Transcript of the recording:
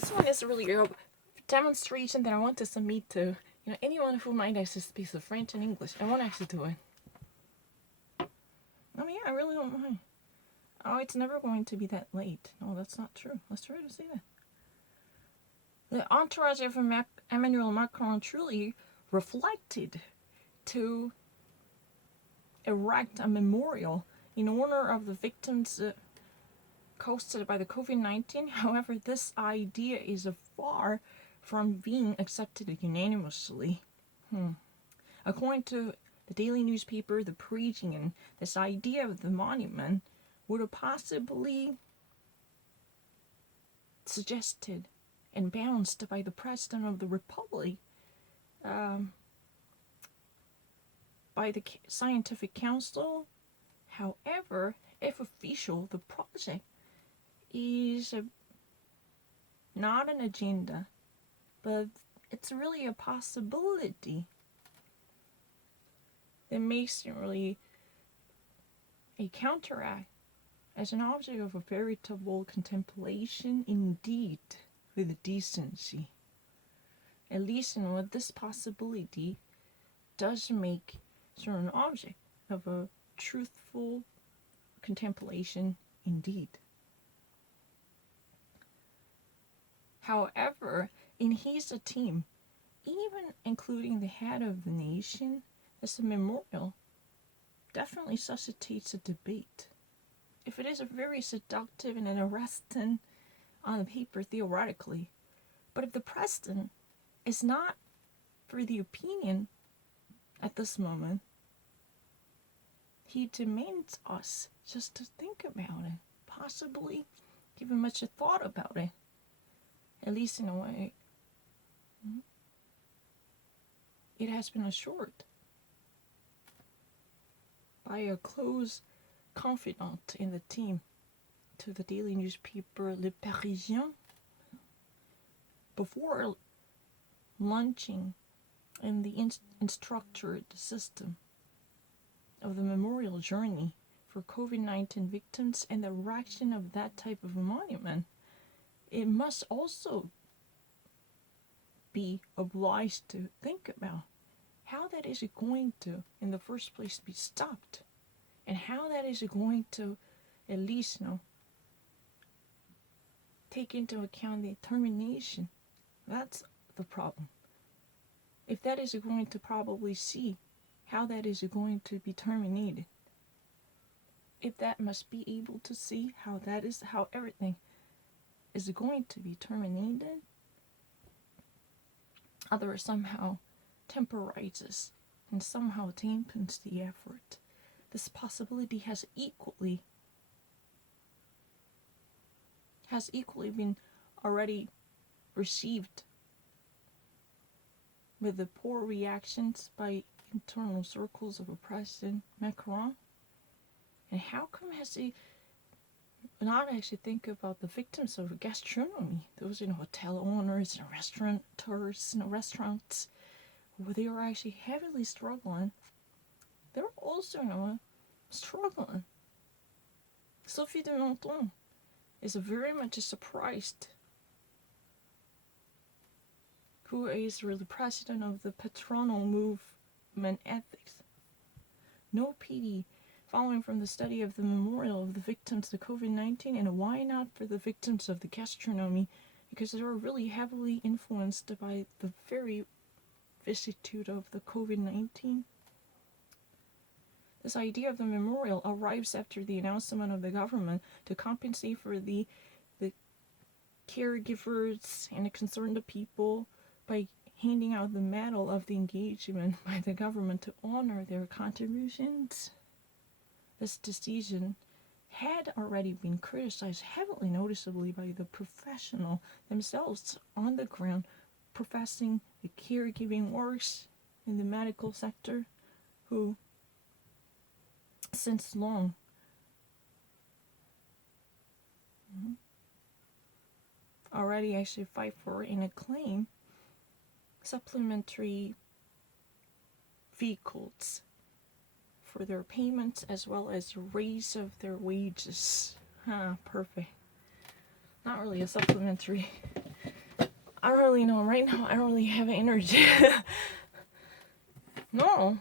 This one is really a demonstration that I want to submit to anyone who might actually speak the French and English. I want to actually do it. Oh yeah, I really don't mind. Oh, it's never going to be that late. No, that's not true. Let's try to say that. The entourage of Emmanuel Macron truly reflected to erect a memorial in honor of the victims caused by the COVID-19. However, this idea is far from being accepted unanimously. According to the daily newspaper The Parisian, this idea of the monument would have possibly suggested and bounced by the President of the Republic, by the Scientific Council. However, if official, the project is not an agenda, but it's really a possibility that makes it really a counteract as an object of a veritable contemplation indeed with decency. At least in what this possibility does make certain object of a truthful contemplation indeed. However, in his team, even including the head of the nation, as a memorial definitely suscitates a debate. If it is a very seductive and arresting on the paper theoretically, but if the president is not for the opinion at this moment, he demands us just to think about it, possibly give much a thought about it, at least in a way. It has been assured by a close confidant in the team to the daily newspaper Le Parisien before launching in the instructed system of the memorial journey for COVID-19 victims and the erection of that type of a monument. It must also be obliged to think about how that is going to, in the first place, be stopped, and how that is going to, at least, take into account the termination. That's the problem. If that is going to probably see how that is going to be terminated, if that must be able to see how that is, how everything is going to be terminated, other somehow temporizes and somehow dampens the effort. This possibility has equally been already received with the poor reactions by internal circles of President Macron. And how come has he not actually think about the victims of gastronomy, those hotel owners and restaurateurs and restaurants, where they are actually heavily struggling? They're also struggling. Sophie de Menton is very much surprised, who is really president of the patronal movement ethics. No pity following from the study of the memorial of the victims of COVID-19, and why not for the victims of the gastronomy, because they were really heavily influenced by the very vicissitude of the COVID-19. This idea of the memorial arrives after the announcement of the government to compensate for the caregivers and the concerned people by handing out the medal of the engagement by the government to honor their contributions. This decision had already been criticized heavily, noticeably by the professional themselves on the ground, professing the caregiving works in the medical sector, who since long already actually fight for and acclaim supplementary vehicles for their payments as well as raise of their wages. Perfect. Not really a supplementary I don't really know. Right now, I don't really have energy. No.